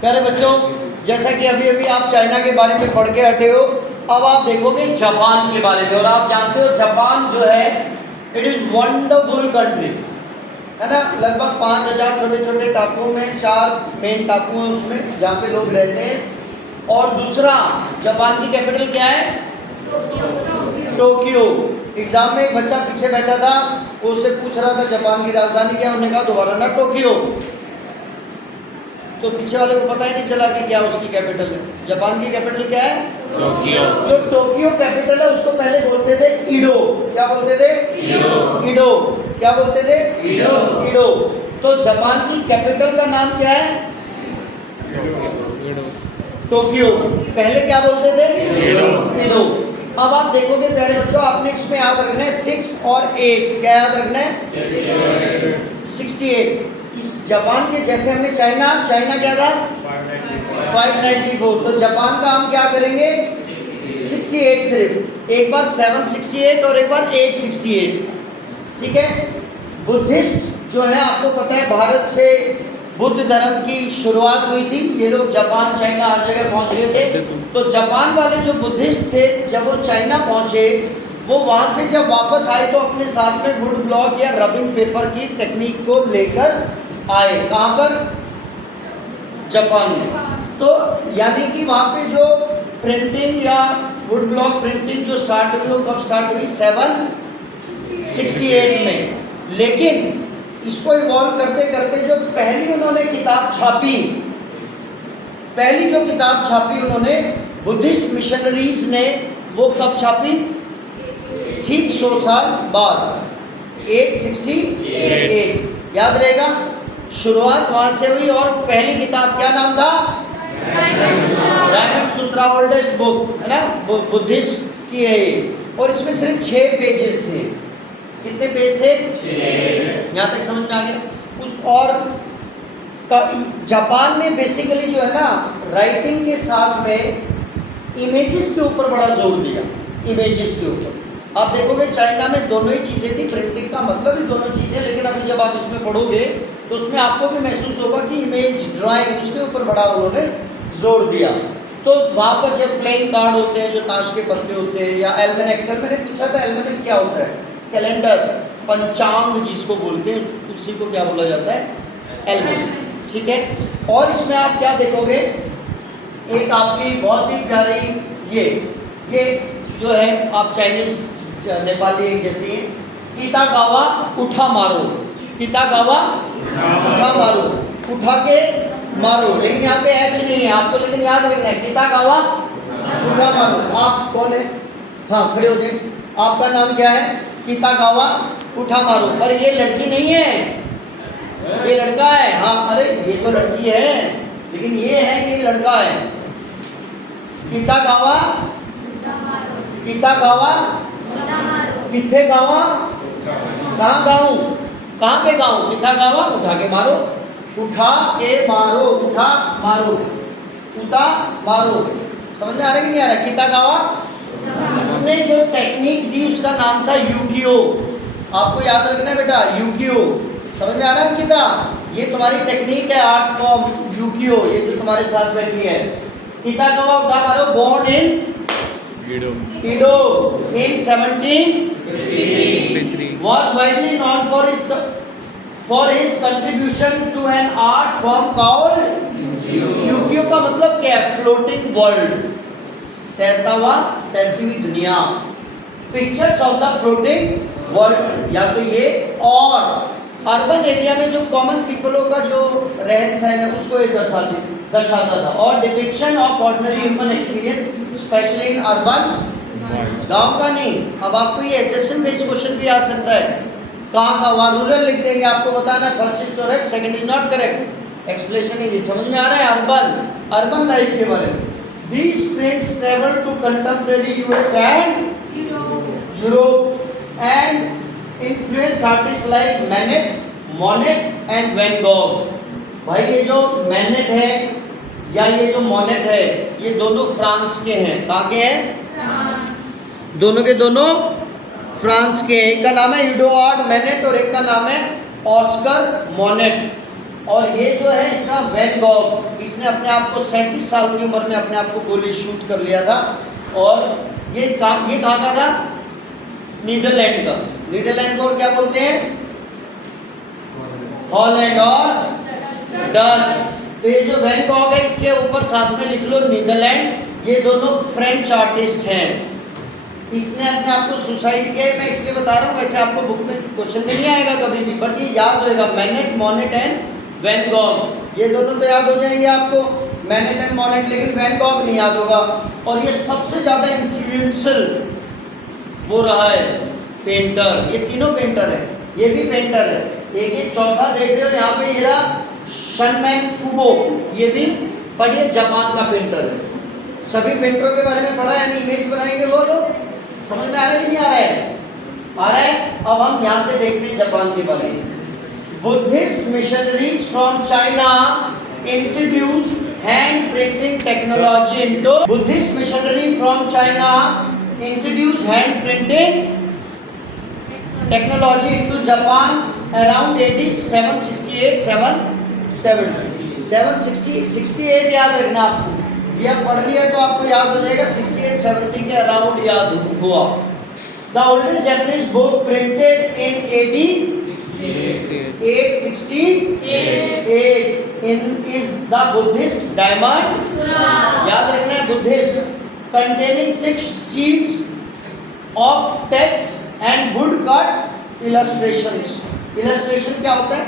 प्यारे बच्चों, जैसा कि अभी अभी आप चाइना के बारे में पढ़ के हटे हो, अब आप देखोगे जापान के बारे में। और आप जानते हो जापान जो है इट इज वंडरफुल कंट्री, है ना। लगभग 5000 छोटे छोटे टापुओं में 4 मेन टापू हैं उसमें जहाँ पे लोग रहते हैं। और दूसरा, जापान की कैपिटल क्या है? टोक्यो। एग्जाम में एक बच्चा पीछे बैठा था, वो उससे पूछ रहा था जापान की राजधानी क्या, उन्होंने कहा दोबारा ना टोक्यो। तो पीछे वाले को पता ही नहीं चला कि क्या उसकी कैपिटल है। जापान की कैपिटल क्या है? टोक्यो। जो टोक्यो कैपिटल है उसको पहले बोलते थे ईडो। क्या बोलते थे? ईडो। क्या बोलते थे? ईडो। तो जापान की कैपिटल का नाम क्या है? टोक्यो। पहले क्या बोलते थे? ईडो। अब आप देखोगे प्यारे बच्चों, आपने इसमें याद रखना है 6 और 8। क्या याद रखना है? 68। इस जापान के जैसे हमने चाइना क्या था? 594। तो जापान का हम क्या करेंगे? 68 सिर्फ। एक बार 768 और एक बार 868। ठीक है। बुद्धिस्ट जो है, आपको पता है भारत से बुद्ध धर्म की शुरुआत हुई थी। ये लोग जापान, चाइना हर जगह पहुंच गए थे। तो जापान वाले जो बुद्धिस्ट थे, जब वो चाइना पहुंचे, वो वहां से जब वापस आए तो अपने साथ में वुड ब्लॉक या रबिंग पेपर की टेक्निक को लेकर आए। कहाँ पर? जापान में। तो यानी कि वहाँ पे जो प्रिंटिंग या वुड ब्लॉक प्रिंटिंग जो स्टार्ट हुई, वो कब स्टार्ट हुई? 768 में। लेकिन इसको इवॉल्व करते करते जो पहली उन्होंने किताब छापी, पहली जो किताब छापी उन्होंने बुद्धिस्ट मिशनरीज ने, वो कब छापी? ठीक 100 साल बाद, 868। याद रहेगा, शुरुआत वहां से हुई। और पहली किताब क्या नाम था? डायमंड सूत्रा, ओल्डेस्ट बुक, है ना, बुद्धिस्ट की है ये। और इसमें सिर्फ 6 पेजेस थे। कितने पेज थे? 6। यहाँ तक समझ में आ गया? उस और जापान में बेसिकली जो है ना, राइटिंग के साथ में इमेजेस के ऊपर बड़ा जोर दिया। इमेजेस के ऊपर आप देखोगे चाइना में दोनों ही चीज़ें थी। प्रिंटिंग का मतलब ही दोनों चीज़ें। लेकिन अभी जब आप इसमें पढ़ोगे तो उसमें आपको भी महसूस होगा कि इमेज ड्राइंग, उसके ऊपर बड़ा उन्होंने जोर दिया। तो वहाँ पर जब प्लेइंग कार्ड होते हैं, जो ताश के पत्ते होते हैं, या एल्मेनेक्टर, मैंने पूछा था एल्मेनेक क्या होता है? कैलेंडर, पंचांग जिसको बोलते हैं, उसी को क्या बोला जाता है? एल्मेनेक। ठीक है। और इसमें आप क्या देखोगे, एक आपकी बहुत ही प्यारी ये जो है, आप चाइनीज नेपाली एक जैसी है, कितागावा उठा मारो। कितागावा उठा मारो, उठा के मारो। लेकिन यहाँ पे एच नहीं है आपको, लेकिन याद रखना है कितागावा उठा मारो। आप कौन है? हाँ, खड़े हो जाए। आपका नाम क्या है? कितागावा उठा मारो। पर ये लड़की नहीं है, ये लड़का है। हाँ, अरे ये तो लड़की है, लेकिन ये है, ये लड़का है। कितागावा, कितागावा, किथे गावा, कहाँ गाऊं, कहाँ पे गाऊं? कितागावा, उठा के मारो, उठा के मारो, उठा मारो, उठा मारो। समझ में आ रहा है कि नहीं आ रहा? कितागावा। इसने जो टेक्निक दी उसका नाम था यूकियो। आपको याद रखना है बेटा, यूकियो। समझ में आ रहा है अंकिता? ये तुम्हारी टेक्निक है, आर्ट फॉर्म यूकियो, ये जो तुम्हारे साथ बैठी है। कितागावा उठा मारो, born in Edo in 1753, was widely known for his contribution to an art form called Yukio. का मतलब क्या है? फ्लोटिंग वर्ल्ड, तैरता हुआ, तैरती हुई दुनिया। Pictures of the floating world, या तो ये, और अर्बन एरिया में जो कॉमन पीपलों का जो रहन सहन है उसको ये दर्शाता था। और depiction of ordinary human experience specially in urban, गांव का नहीं। अब आपको ये एसेशन बेस्ड क्वेश्चन भी आ सकता है। कहाँ का? वहाँ रूरल लिख देंगे, आपको बताना first is correct, second is not correct. Explanation ही समझ में आ रहा है? अर्बन लाइफ के बारे में। These prints traveled to contemporary US and Europe and influenced artists like Monet and Van Gogh। भाई ये जो मैनेट है या ये जो मोनेट है, ये दोनों फ्रांस के हैं। कहाँ के हैं? दोनों के दोनों फ्रांस के हैं। एक का नाम है एडुआर्ड मैनेट और एक का नाम है ऑस्कर मोनेट। और ये जो है इसका वैन गॉग, इसने अपने आप को 37 साल की उम्र में अपने आप को गोली शूट कर लिया था। और ये कहाँ का था? नीदरलैंड का। नीदरलैंड को क्या बोलते हैं? हॉलैंड और डच। तो ये जो वैन गॉग है इसके ऊपर साथ में लिख लो नीदरलैंड। ये दोनों फ्रेंच आर्टिस्ट हैं। इसने अपने आप को सुसाइड किया। मैं इसलिए बता रहा हूँ, वैसे आपको बुक में क्वेश्चन में नहीं आएगा कभी भी, बट ये याद होएगा, Manet Monet and Van Gogh. ये दोनों तो याद हो जाएंगे आपको, मैनेट एंड मोनेट, लेकिन वैन गॉग नहीं याद होगा। और ये सबसे ज्यादा इन्फ्लुएंशियल वो रहा है पेंटर। ये तीनों पेंटर है, ये भी पेंटर है। एक एक चौथा देख रहे हो यहाँ पे, ये रहा शनमैन कुबो, ये भी बढ़िया जापान का पेंटर है। सभी पेंटरों के बारे में पढ़ा है, यानी इमेज बनाएंगे वो लोग, समझ में आ रहा है कि नहीं आ रहा है? आ रहा है। अब हम यहाँ से देखते हैं जापान के बारे में। Buddhist missionaries from China introduced hand printing technology into. Buddhist missionary from China introduced hand printing technology into Japan around AD 768 770 768 याद रखना आपको। ये पढ़ लिया तो आपको याद हो जाएगा, 68-70 के अराउंड याद हुआ। The oldest Japanese book printed in AD 868 is the Buddhist diamond, याद रखना है, Buddhist, containing 6 sheets of text and wood cut illustrations। illustration क्या होता है?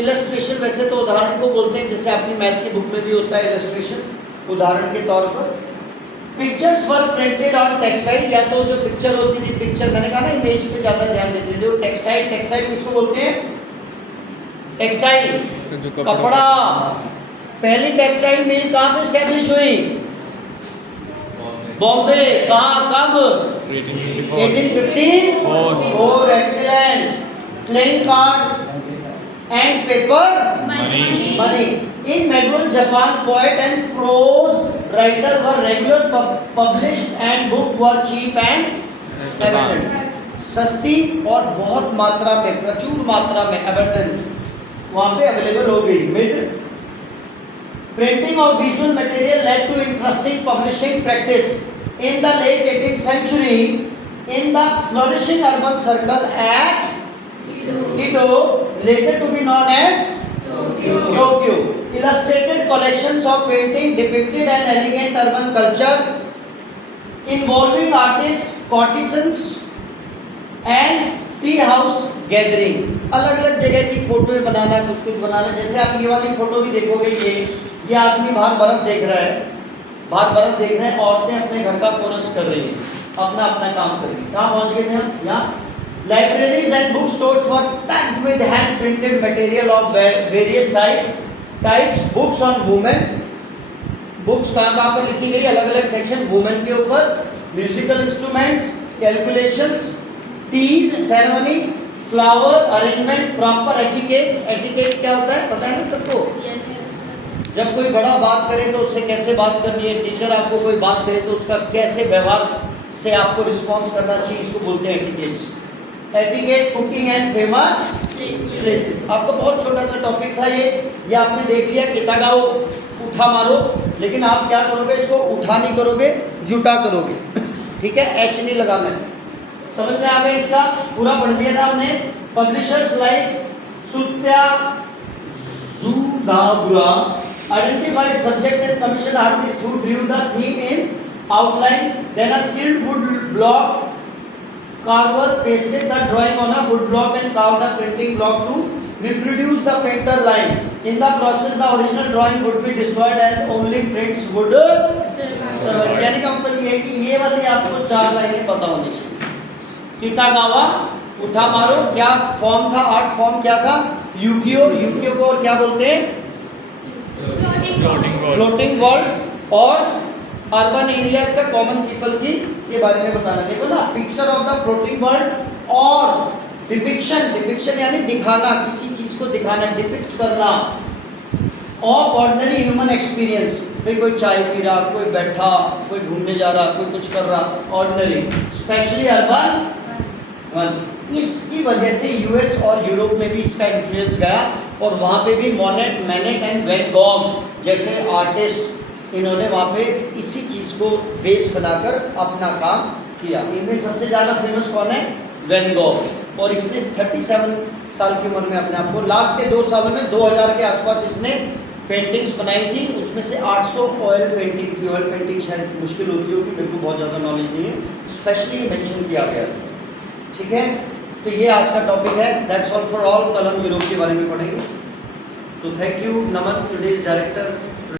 इलस्ट्रेशन वैसे तो उदाहरण को बोलते हैं, जैसे आपकी मैथ की बुक में भी होता है इलस्ट्रेशन, उदाहरण के तौर पर। Pictures were printed on textile, या तो जो पिक्चर होती थी, पिक्चर मैंने कहा ना इमेज पे ज्यादा ध्यान देते थे, वो टेक्सटाइल। टेक्सटाइल किसको बोलते हैं? टेक्सटाइल कपड़ा। पहली टेक्सटाइल मिल कहाँ पे स्टैब्लिश हुई? बॉम्बे। कहाँ, कब? 1854। Excellent. Playing card and paper money in medieval Japan, poet and prose writer were regular published and book were cheap and abundant। सस्ती और बहुत मात्रा में, प्रचुर मात्रा में, abundant वहाँ पे अवेलेबल हो गई। Mid printing of visual material led to interesting publishing practice in the late 18th century in the flourishing urban circle at Edo, later to be known as Tokyo। Illustrated collections of painting depicted an elegant urban culture involving artists, courtesans and tea house gathering. अलग अलग जगह की photo बनाना, कुछ कुछ बनाना। जैसे आप ये वाली फोटो भी देखोगे, ये आदमी बाहर बर्फ देख रहा है, बाहर बर्फ देख रहे हैं, औरतें अपने घर का कोरस कर रही हैं, अपना अपना काम कर रही हैं। कहाँ पहुँच गए थे हम? यहाँ libraries and bookstores were packed with hand printed material of various types। books on women, books कहाँ पर लिखी गई? अलग अलग सेक्शन women के ऊपर। musical instruments, calculations, tea ceremony, flower arrangement, proper etiquette। etiquette क्या होता है पता है ना सबको? जब कोई बड़ा बात करे तो उससे कैसे बात करनी है, टीचर आपको कोई बात करे तो उसका कैसे व्यवहार से आपको रिस्पॉन्स करना चाहिए, इसको बोलते हैं etiquettes. Etiquette, cooking and famous places. आपको बहुत छोटा सा टॉपिक था ये आपने देख लिया। कितागाओ उठा मारो, लेकिन आप क्या करोगे? इसको उठा नहीं करोगे, जुटा करोगे, ठीक है? एच नहीं लगाना है। समझ में आ गया? इसका पूरा पढ़ लिया था हमने। पब्लिशर्स लाइक सुत्या जुदागुरा identified subject and commissioned artists who drew the theme in outline, then a skilled wood block carver pasted the drawing on a wood block and carved a printing block to reproduce the painter line। in the process the original drawing would be destroyed and only prints would survive। यानी का मतलब ये है कि ये वाली आपको 4 लाइनें पता होनी चाहिए। कितागावा उठा मारो, क्या फॉर्म था? आर्ट फॉर्म क्या था? यूकियो। यूकियो को और क्या बोलते हैं? Floating world. और अर्बन एरियाज का कॉमन पीपल की के बारे में बताना। देखो ना, picture of the floating world और डिपिक्शन। डिपिक्शन यानी दिखाना, किसी चीज को दिखाना, डिपिक्ट करना। ऑफ ऑर्डिनरी ह्यूमन एक्सपीरियंस, भाई कोई चाय पी रहा, कोई बैठा, कोई घूमने जा रहा, कोई कुछ कर रहा, ऑर्डिनरी। Specially urban. इसकी वजह से यूएस और यूरोप में भी इसका इन्फ्लुएंस गया। और वहाँ पे भी Monet, Manet and Van Gogh जैसे आर्टिस्ट इन्होंने वहाँ पे इसी चीज़ को बेस बनाकर अपना काम किया। इनमें सबसे ज़्यादा फेमस कौन है? Van Gogh. और इसने 37 साल की उम्र में अपने आप को, लास्ट के 2 सालों में 2000 के आसपास इसने पेंटिंग्स बनाई थी, उसमें से 800 ऑयल पेंटिंग थी। ऑयल पेंटिंग शायद मुश्किल होती होगी, मेरे को बहुत ज़्यादा नॉलेज नहीं है, स्पेशली मेंशन किया गया था। ठीक है, तो ये आज का टॉपिक है। That's all for all. कल हम यूरोप के बारे में पढ़ेंगे। तो thank you Naman, today's director